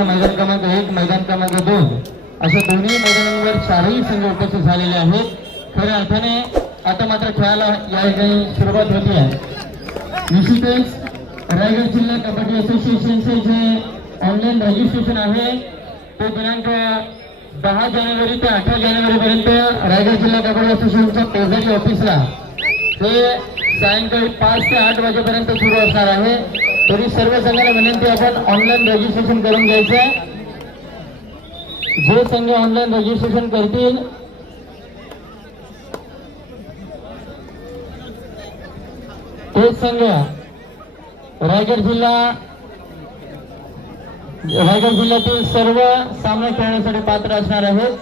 केसर मैदान क्रमांक एक मैदान क्रमांक दोन अशा दोन्ही मैदानांवर चारही संघ उपस्थित झालेले आहेत. खऱ्या अर्थाने आता मात्र खेळाला या ठिकाणी सुरुवात होती. आहे निश्चितच रायगड जिल्हा कबड्डी असोसिएशनचे जे ऑनलाईन रजिस्ट्रेशन आहे ते दिनांक दहा जानेवारी ते अठरा जानेवारी पर्यंत रायगड जिल्हा कबड्डी असोसिएशनच्या पेजारी ऑफिसला हे सायंकाळी पाच ते आठ वाजेपर्यंत सुरू असणार आहे. तरी सर्व संघाला विनंती आपण ऑनलाईन रजिस्ट्रेशन करून घ्यायचं आहे जे संघ ऑनलाईन रजिस्ट्रेशन करतील तेच संघ रायगड जिल्हा रायगड जिल्ह्यातील सर्व सामने खेळण्यासाठी पात्र असणार आहेत.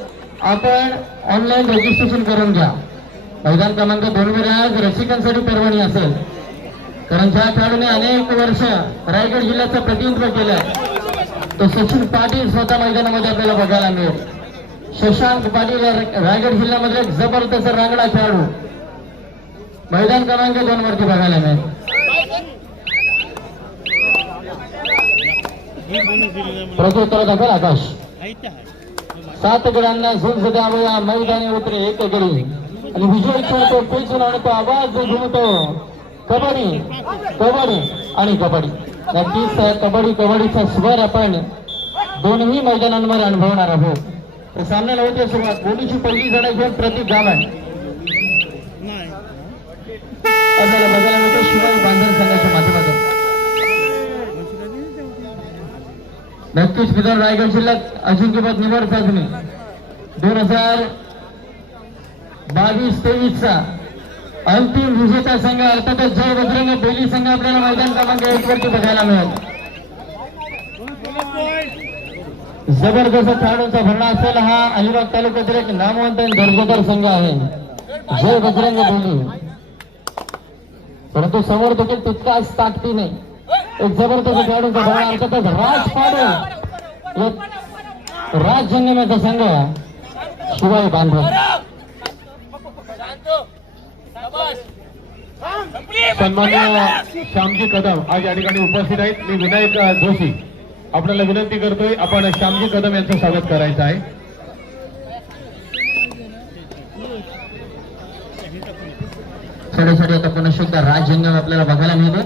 आपण ऑनलाईन रजिस्ट्रेशन करून घ्या. मैदान क्रमांक दोन वर आज रसिकांसाठी परवानगी असेल. कारण ज्या खेळाडूने अनेक वर्ष रायगड जिल्ह्याचं प्रतिनिधित्व केलं तो सचिन पाटील स्वतः मैदानामध्ये आपल्याला बघायला मिळेल. शशांक पाटील रायगड जिल्ह्यामध्ये एक जबरदस्त रांगडा खेळाडू. मैदान क्रमांक दोन वरती बघायला मिळेल. प्रत्युत्तर दाखल आकाश. सात गडांना झुंज द्यावं मैदानी उतरे एक गडी. आणि विजय खेळतो पेचून आणतो आवाज घुमतो कबड्डी कबड्डी आणि कबड्डी. नक्कीच कबड्डी कबड्डीचा स्वर आपण दोन्ही मैदानांवर अनुभवणार आहोत. तर सामन्याला होते सुरुवात. बोलीची पहिली लढाई घेऊन प्रतीक गावण आपल्याला बघायला शिवाय बांधण संघाच्या माध्यमातून. नक्कीच विधान रायगड जिल्ह्यात अजिंक्यपद निवड चाचणी दोन हजार बावीस तेवीस चा अंतिम विजेता संघ अर्थातच जय बजरंग बेली संघ आपल्याला मैदान क्रमांक एक वरती बघायला मिळेल. जबरदस्त खेळाडूंचा भरणा असलेला हा अलिबाग तालुक्यातील एक नामवंत आणि दर्जेदार संघ आहे. जय बजरंग बेली. परंतु समोर देखील तितकाच ताकदीने एक जबरदस्त खेळाडूंचा भरणा अर्थातच राज पाडे राज जंगमाचा संघ. शिवाय बांधव सन्मान्य श्यामजी कदम आज या ठिकाणी उपस्थित आहेत. मी विनायक जोशी. आपल्याला विनंती करतोय आपण श्यामजी कदम यांचं स्वागत करायचं आहे. खेळासाठी आता पुन्हा शुद्ध राज जंगम आपल्याला बघायला मिळतो.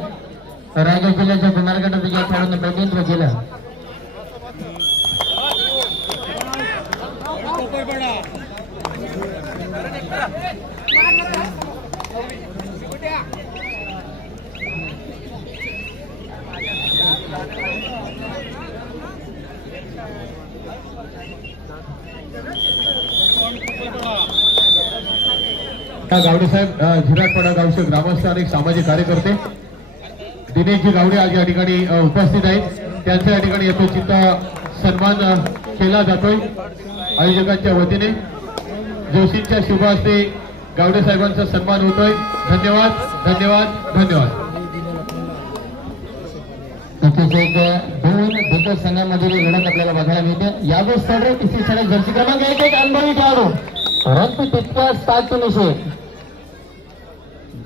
रायगड जिल्ह्याच्या कुमारगड या खेळाडूंनी प्रतिनिधित्व केलं गावडे साहेब झिराटपाडा गावचे ग्रामस्थ आणि सामाजिक कार्यकर्ते. दिनेशजी गावडे आज या ठिकाणी उपस्थित आहेत. त्यांचा या ठिकाणी यथोचित सन्मान केला जातोय आयोजकांच्या वतीने. जोशींच्या शुभ हस्ते गावडे साहेबांचा सन्मान होतोय. धन्यवाद धन्यवाद धन्यवाद. नक्कीच एक दोन दिग्गज संघांमधील लढत आपल्याला बघायला मिळते. यावेळेस सडक तिसरी सडक जर्सी क्रमांक एक एक अनुभवी खेळाडू. परंतु तितक्याच ताकदीनिशी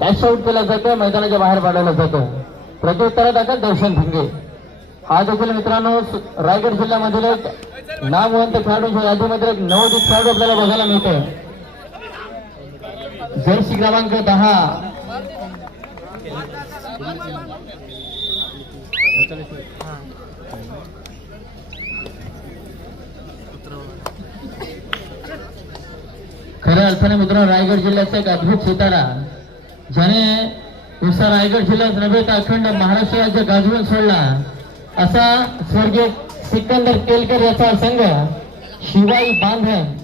कॅश आउट केलं जातं मैदानाच्या बाहेर पाडवलं जातो. प्रत्युत्तरात आता दर्शन भिंगे. हा देखील मित्रांनो रायगड जिल्ह्यामधील एक नामवंत खेळाडूंच्या यादीमध्ये एक नवोदित खेळाडू आपल्याला बघायला मिळतो. जर्सी क्रमांक दहा. खऱ्या अर्थाने मित्रांनो रायगड जिल्ह्याचा एक अद्भुत सितारा. ज्याने नुसता रायगड जिल्ह्यात नव्हे तर अखंड महाराष्ट्र राज्य गाजवून सोडला असा स्वर्गीय सिकंदर केलकर याचा संघ शिवाई बांधन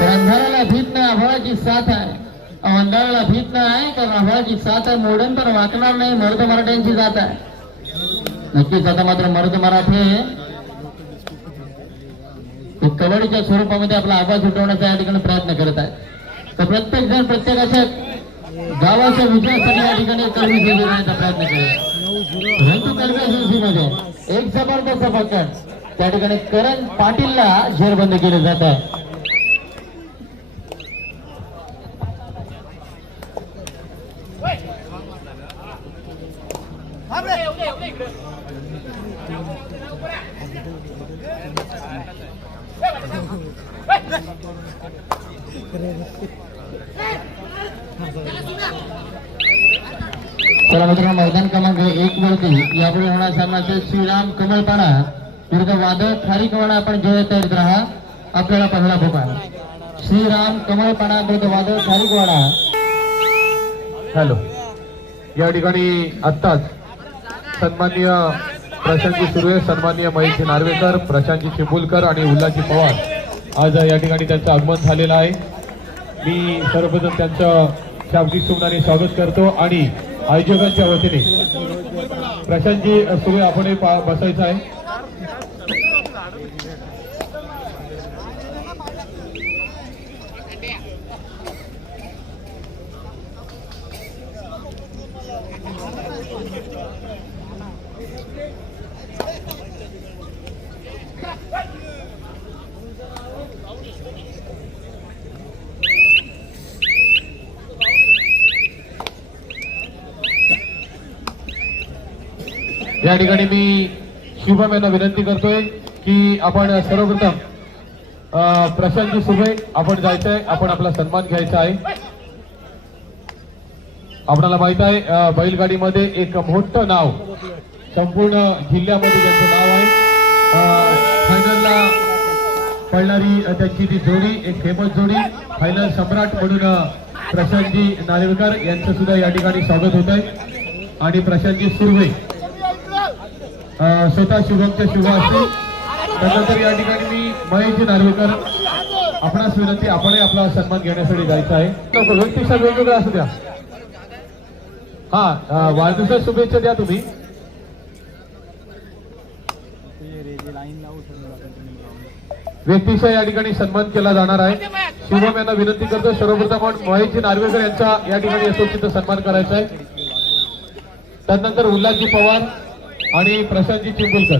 तर अंधाराला भीत नाही अभावाची साथ आहे. तर नाही सात आहे मोडन तर वाकणार नाही मर्द मराठ्यांची जात आहे. नक्कीच आता मात्र मर्द मराठे कबड्डीच्या स्वरूपामध्ये आपला आवाज उठवण्याचा या ठिकाणी प्रयत्न करत आहे तर प्रत्येक जण प्रत्येकाच्या गावाच्या विजयासाठी या ठिकाणी कर्मी देण्याचा प्रयत्न करत परंतु कर्मी मध्ये एक जबरदस्त पकड. त्या ठिकाणी करण पाटीलला झेरबंद केले जात. आहे चला मित्रांनो मैदान क्रमांक एक वरती यापुढे होणार सामनाचे श्रीराम कमलपाडा विरुद्ध वादळ खारीकवाडा आपण जय तयारीत राहा आपल्याला पहिला भोपा श्रीराम कमलपाडा विरुद्ध वादळ खारीकवाडा हॅलो. या ठिकाणी आत्ताच सन्माननीय प्रशांतजी सुर्वे सन्माननीय महेशजी नार्वेकर प्रशांतजी चिंबुलकर आणि उल्हाजी पवार. आज या ठिकाणी त्यांचं आगमन झालेलं आहे. मी सर्वप्रथम त्यांचं शाब्दिक सुमनाने स्वागत करतो आणि आयोजकांच्या वतीने. प्रशांतजी सुर्वे आपण बसायचं आहे. या ठिकाणी मी शुभम यांना विनंती करतोय की आपण सर्वप्रथम अं, प्रशांतजी सुर्वे आपण जायचंय आपण आपला सन्मान घ्यायचा आहे. आपणाला माहीत आहे बैलगाडीमध्ये एक मोठं नाव संपूर्ण जिल्ह्यामध्ये त्यांचं नाव आहे फायनलला कळणारी त्यांची ती जोडी एक फेमस जोडी फायनल सम्राट म्हणून प्रशांतजी नार्वेकर यांचं सुद्धा या ठिकाणी स्वागत होत आहे आणि प्रशांतजी सुर्वे स्वतः शुभमचे शुभ असतील त्यानंतर या ठिकाणी मी महेशजी नार्वेकर आपणास विनंती आपणही आपला सन्मान घेण्यासाठी जायचं आहे. नको, वेगवेगळा असू द्या. हा अं, शुभेच्छा द्या तुम्ही. व्यक्तिशः या ठिकाणी सन्मान केला जाणार आहे. शुभम यांना विनंती करतो सर्वप्रथम आपण महेशजी नार्वेकर यांचा या ठिकाणी यशस्वीत सन्मान करायचा आहे. त्यानंतर उल्हासजी पवार आणि प्रशांतजी चिंबुलकर.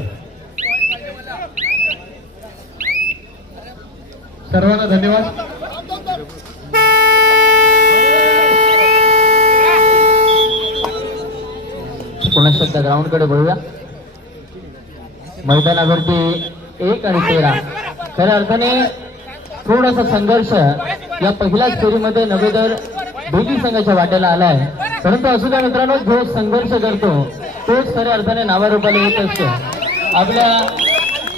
सर्वांना धन्यवाद. पुन्हा सध्या ग्राउंडकडे बघूया मैदानावरती एक आणि तेरा. खऱ्या अर्थाने थोडासा संघर्ष या पहिल्याच फेरीमध्ये नवेदर दोन्ही संघाच्या वाट्याला आलाय. परंतु असू द्या मित्रांनो जो संघर्ष करतो तोच खऱ्या अर्थाने नावारूपाला येत असतो. आपल्या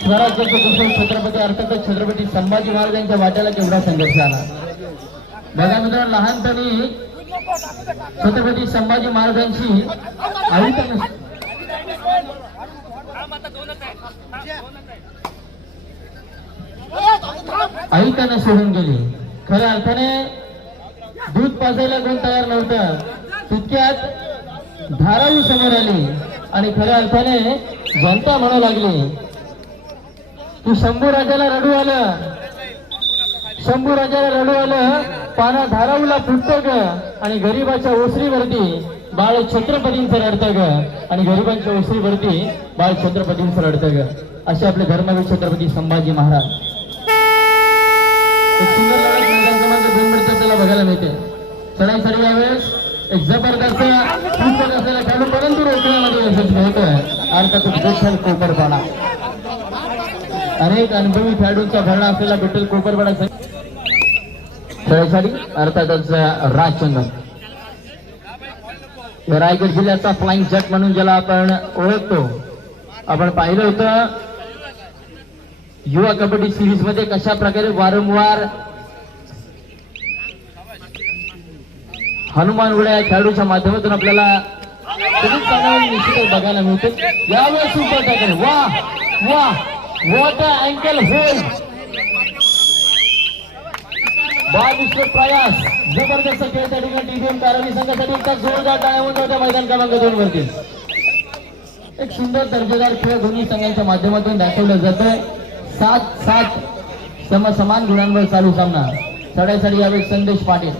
स्वराज्याचे दुसरे छत्रपती अर्थातच छत्रपती संभाजी महाराजांच्या वाट्याला केवढा संघर्ष आला बघा मित्रांनो लहानपणी छत्रपती संभाजी महाराजांची आई तर आई त्यांना सोडून गेली. खऱ्या अर्थाने दूध पाजायला कोण तयार नव्हतं. तितक्यात धारावी समोर आली आणि खऱ्या अर्थाने जनता म्हणू लागली. तू शंभू राजाला रडू आलं. शंभू राजाला रडू आलं. पाना धाराऊला फुटतं ग. आणि गरीबाच्या ओसरीवरती बाळ छत्रपतींचं रडतं ग. आणि गरीबांच्या ओसरीवरती बाळ छत्रपतींचं रडतं ग. असे आपले धर्मवीर छत्रपती संभाजी महाराज. दोन मध्ये आपल्याला बघायला मिळते. चढाईसाठी यावेळेस एक जबरदस्त फुटबॉल असलेला खेळाडू परंतु रोखण्यामध्ये अर्थातच विठ्ठल कोपरपाडा अनेक अनुभवी खेळाडूंचा भरणा असलेला विठ्ठल कोपरपाडा खेळासाठी अर्थातच राजचंदन. रायगड जिल्ह्याचा फ्लाइंग जट म्हणून ज्याला आपण ओळखतो. आपण पाहिलं होतं युवा कबड्डी सिरीजमध्ये कशा प्रकारे वारंवार हनुमान उड्या या खेळाडूच्या माध्यमातून आपल्याला तुम्ही कानावर निश्चितच बघायला मिळते. यावेळेस सुपर टाकेल वा वा वॉट अँकल होल बावीस प्रयास. जबरदस्त खेळ त्या ठिकाणी टीव्हीएम कारणी संघासाठी. एकदा जोरदार टाळ्या मैदान क्रमांक दोन वरती. एक सुंदर दर्जेदार खेळ दोन्ही संघांच्या माध्यमातून दाखवलं जातोय. सात सात सम समान गुणांवर चालू सामना. चढाईसाठी यावेळी संदेश पाटील.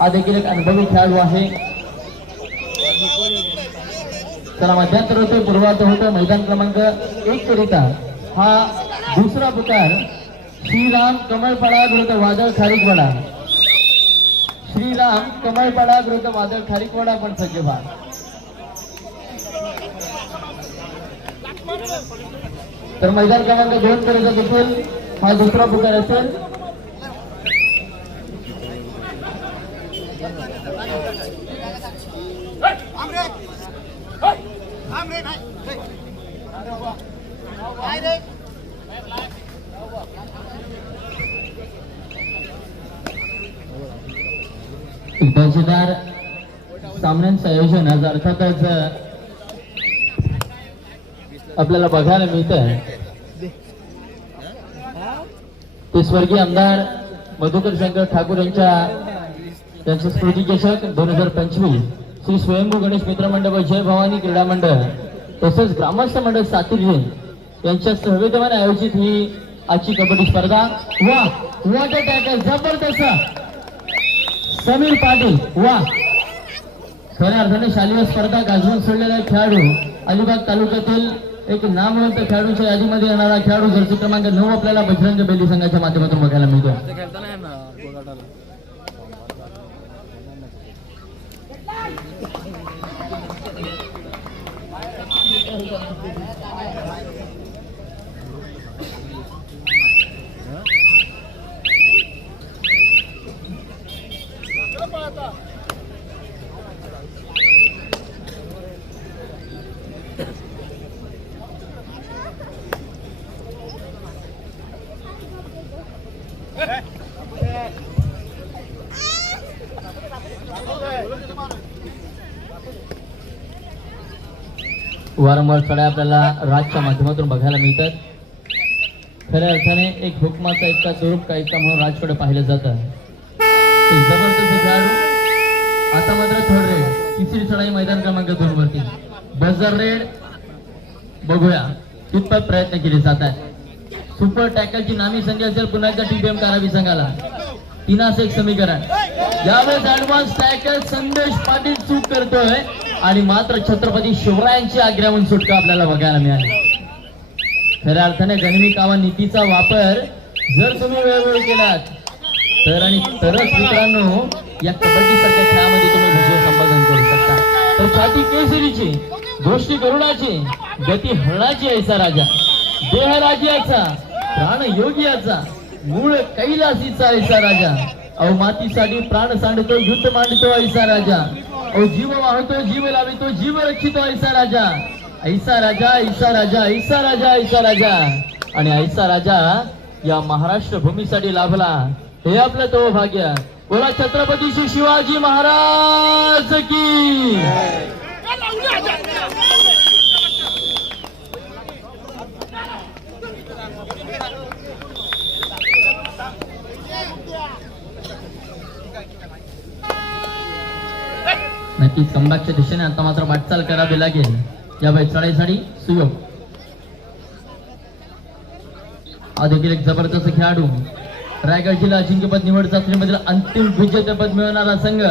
हा देखील एक अनुभवी खेळाडू आहे. चला मध्यंतर होते पूर्वार्ध होतो मैदान क्रमांक एक करिता. हा दुसरा पुकार श्रीराम कमळपाडा विरुद्ध वादळ खारीकवाडा. श्रीराम कमळपाडा विरुद्ध वादळ खारीकवाडा पण सज्ज व्हा तर मैदान क्रमांक दोन करिता देखील हा दुसरा पुकार असेल. दर्जेदार सामन्यांचं आयोजन आज अर्थातच आपल्याला बघायला मिळत आहे ते स्वर्गीय आमदार मधुकर शंकर ठाकूर यांच्या त्यांचे स्मृती चषक दोन हजार पंचवीस. श्री स्वयंभू गणेश मित्र मंडळ व जय भवानी क्रीडा मंडळ तसेच ग्रामस्थ मंडळ सातिर्जे यांच्या सहविधवाने आयोजित ही आजची कबड्डी स्पर्धा. वा वॉटर टॅकल जबरदस्त. समीर पाटील वा. खऱ्या अर्थाने शालेय स्पर्धा गाजवून सोडलेला खेळाडू. अलिबाग तालुक्यातील एक नामवंत खेळाडूंच्या यादीमध्ये येणारा खेळाडू जर्सी क्रमांक नऊ आपल्याला बजरंग बेली संघाच्या माध्यमातून बघायला मिळतो Mata! वारंवार चढ्या आपल्याला राजच्या माध्यमातून बघायला मिळतात. खऱ्या अर्थाने एक हुकमाचा इतका स्वरूप का इतका म्हणून राजकडे पाहिलं जातं. जबरदस्त खेळाडू. आता मात्र थोड रेड तिसरी चढाई मैदान क्रमांक दोन वरती. बजर रेड बघूया. कितपत प्रयत्न केले जात आहेत. सुपर टॅकलची नामी संधी असेल पुन्हा एकदा टीपीएम करावी संघाला. तिनास एक समीकरण. यावेळेस ऍडव्हान्स टॅकल संदेश पाटील चूक करतोय. आणि मात्र छत्रपती शिवरायांची आज्ञावून सुटका आपल्याला बघायला मिळाली. खऱ्या अर्थाने गनिमी कावा नीतीचा वापर जर तुम्ही वेळोवेळी केलात तर आणि तरच मित्रांनो या कबड्डी सारख्या खेळामध्ये तुम्ही विजय संपादन करू शकता. तर छाती केसरीची गोष्टी करुणाची गती हरणाची ऐसा राजा. देह राजाचा प्राण योगियाचा मूळ कैलासीचा ऐसा राजा. अहो मातीसाठी प्राण सांडतो युद्ध मांडतो ऐसा राजा. ओ जीव वाहतो जीव लावितो जीव रक्षितो ऐसा राजा. ऐसा राजा ऐसा राजा ऐसा राजा ऐसा राजा. आणि ऐसा राजा या महाराष्ट्र भूमीसाठी लाभला. हे आपलं तो भाग्य. बोला छत्रपती श्री शिवाजी महाराज की. नक्कीच कमबॅकच्या दिशेने आता मात्र वाटचाल करावी लागेल. या चढाईसाठी सुयोग. हा देखील एक जबरदस्त खेळाडू. रायगड जिल्हा अजिंक्यपद निवड चाचणीमधील अंतिम विजेतेपद मिळवणारा संघ.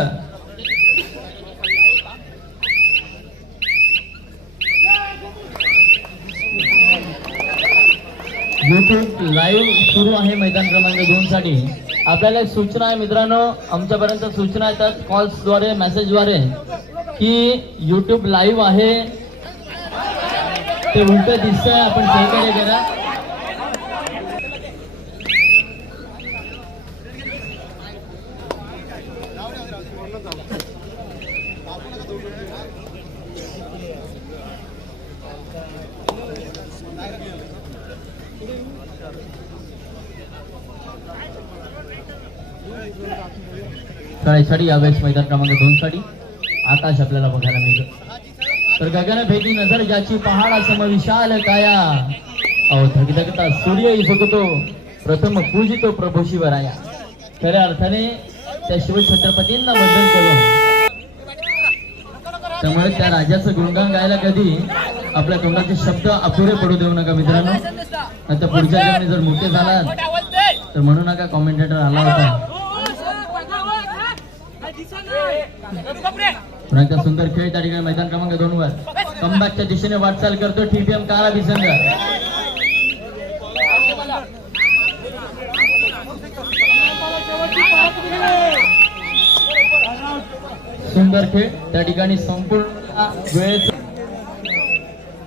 युट्यूब लाईव्ह सुरू आहे मैदान क्रमांक दोन साठी आपल्याला एक सूचना आहे मित्रांनो आमच्यापर्यंत सूचना येतात कॉल्सद्वारे मेसेजद्वारे की युट्यूब लाईव्ह आहे. ते उलट दिसतंय आपण सहकार्य करा. तळाईसाठी यावेळेस मैदान क्रमांक दोन साडी आकाश आपल्याला बघायला मिळतं. तर गगन भेटी नजर ज्याची पहाडा सम विशाल काया. अहो धगधगता सूर्य फुकतो प्रथम पूजितो प्रभू शिवराया. खऱ्या अर्थाने त्या शिवछत्रपतींना वंदन केलं त्यामुळे त्या राजाचं गुणगान गायला कधी आपल्या तोंडाचे शब्द अपुरे पडू देऊ नका मित्रांनो. आता पुढच्या जर मोठे झाला तर म्हणू नका कॉमेंटेटर आला होता. पुण्याचा सुंदर खेळ त्या ठिकाणी मैदान क्रमांक दोन वर. कंबॅकच्या दिशेने वाटचाल करतो टीपीएम काला विसंग. सुंदर खेळ त्या ठिकाणी संपूर्ण वेळेच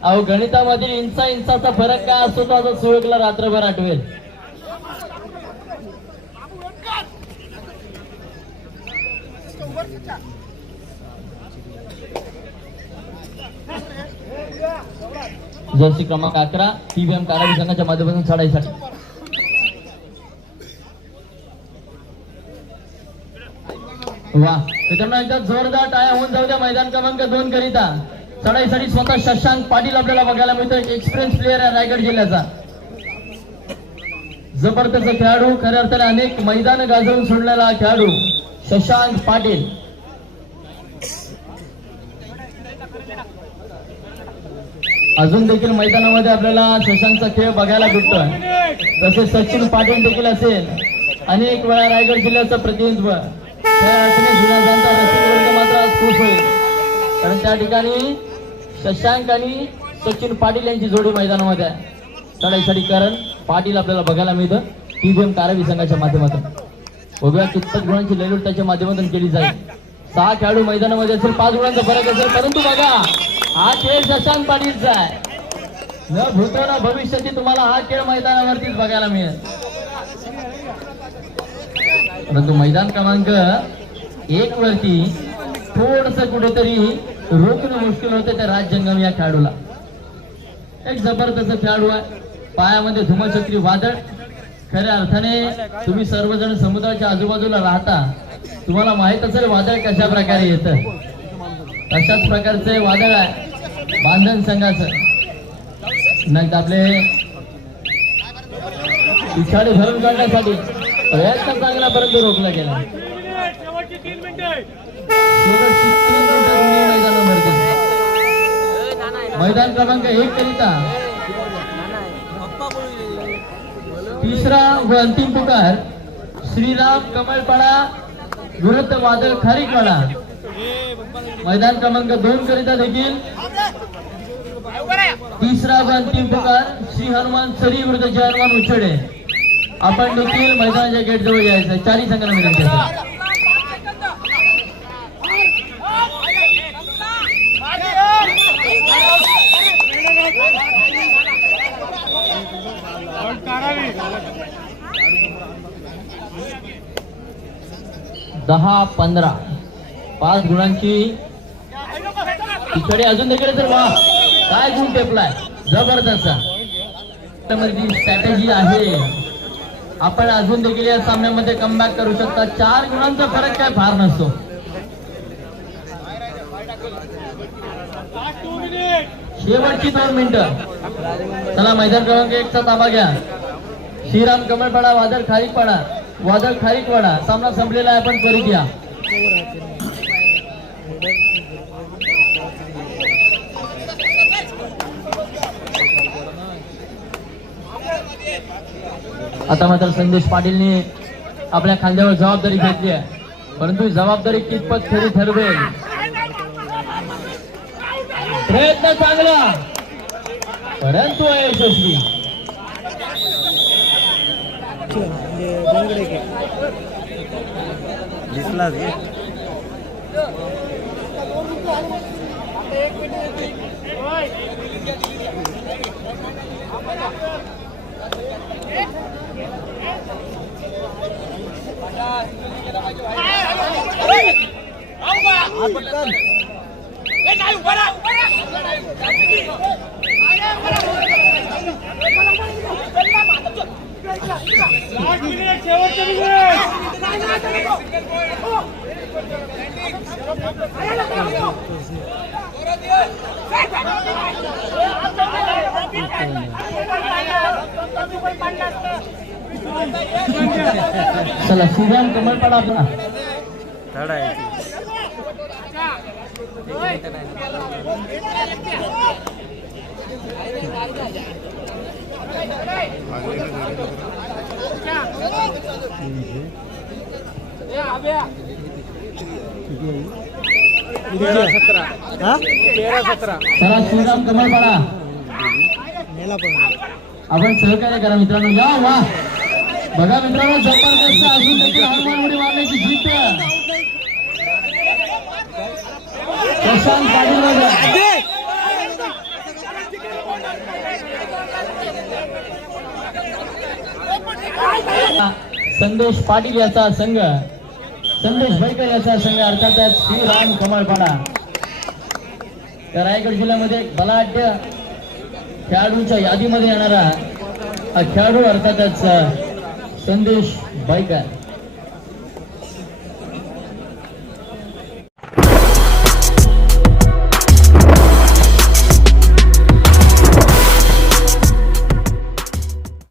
अहो गणितामधील इंचा इंचाचा फरक काय असतो तो आता सुवेकला रात्रभर आठवेल. जर्सी क्रमांक अकरा टीव्हीएम कारावी संघाच्या माध्यमातून चढाईसाठी. वा मित्रांनो एकदा जोरदार टाया होऊन जाऊ द्या मैदान क्रमांक दोन करिता. चढाईसाठी स्वतः शशांक पाटील आपल्याला बघायला मिळतो एक्सपिरियन्स प्लेअर आहे रायगड जिल्ह्याचा. जबरदस्त खेळाडू खऱ्या अर्थाने अनेक मैदान गाजवून सोडलेला खेळाडू शशांक पाटील. अजून देखील मैदानामध्ये आपल्याला शशांकचा खेळ बघायला भेटतोय. तसेच सचिन पाटील देखील असेल. अनेक वेळा रायगड जिल्ह्याचं प्रतिनिधित्व. त्या मात्र आज खुश होईल. कारण त्या ठिकाणी शशांक आणि सचिन पाटील यांची जोडी मैदानामध्ये आहे. चढाईसाठी कारण पाटील आपल्याला बघायला मिळतं. टीव्हीएम कारावी संघाच्या माध्यमातून. उभ्या कित्येक गुणांची लढत त्याच्या माध्यमातून केली जाईल. सहा खेळाडू मैदानामध्ये असेल. पाच गुणांचा फरक असेल. परंतु बघा हा खेळ शशांक पाटीलचा आहे. न भूतो न भविष्याची तुम्हाला हा खेळ मैदानावरतीच बघायला मिळेल. परंतु मैदान क्रमांक एक वरती थोडस कुठेतरी रोखणं मुश्किल होते त्या राजजंगम या खेळाडूला. एक जबरदस्त खेळाडू आहे. पायामध्ये धुमछत्री वादळ. खऱ्या अर्थाने तुम्ही सर्वजण समुद्राच्या आजूबाजूला राहता. तुम्हाला माहीत असेल वादळ कशा प्रकारे येतं. तशाच प्रकारचे वादळ आहे. बांधण संघाचं. नंतर आपले पिछाडी भरून काढण्यासाठी प्रयत्न चांगला परंतु रोखला गेला. मैदान क्रमांक एक करिता तिसरा व अंतिम पुकार श्रीराम कमलपाडा विरुद्ध वादळ खारीकवाडा. मैदान क्रमांक दोन करिता देखील. तिसरा व अंतिम प्रकार श्री हनुमान सरी विरुद्ध जय हनुमान उछडे. आपण देखील मैदानाच्या गेट जवळ यायचं. चारही संघाला विनंती दहा पंधरा. पाच गुणांची. तिकडे अजून देखील तर वा. काय गुण टेपलाय? जबरदस्त. जी स्ट्रॅटेजी आहे आपण अजून देखील या सामन्यामध्ये कमबॅक करू शकता. चार गुणांचा फरक काय? फार नसतो. शेवटची दोन मिनिटं. चला मैदान क्रमांक एकचा ताबा घ्या. श्रीराम कमळपाडा वादळ खारीकपाडा वादळ खारीकवाडा सामना संपलेला आहे आपण त्वरित या आता मात्र संदेश पाटीलने आपल्या खांद्यावर जबाबदारी घेतली आहे. परंतु ही जबाबदारी कितपत खरी ठरवेल? प्रयत्न चांगला. परंतु अयशस्वी. गे. लास्ट मिनिट शेवटचे मिनिट चला श्रीराम कमळपाडा आपला. चढायची तेरा सतरा तेरा सतरा. चला श्रीराम कमळपाडा आपण सहकार्य करा मित्रांनो. या वा. बघा मित्रांनो जबरदस्त अजून देखील हनुमान उडी मारण्याची जीत प्रशांत पाटील संदेश पाटील याचा संघ संदेश भैकर याचा संघ अर्थातच श्रीराम कमळपाडा. रायगड जिल्ह्यामध्ये बलाढ्य खेळाडूंच्या यादीमध्ये येणारा हा खेळाडू अर्थातच संदेश बैकर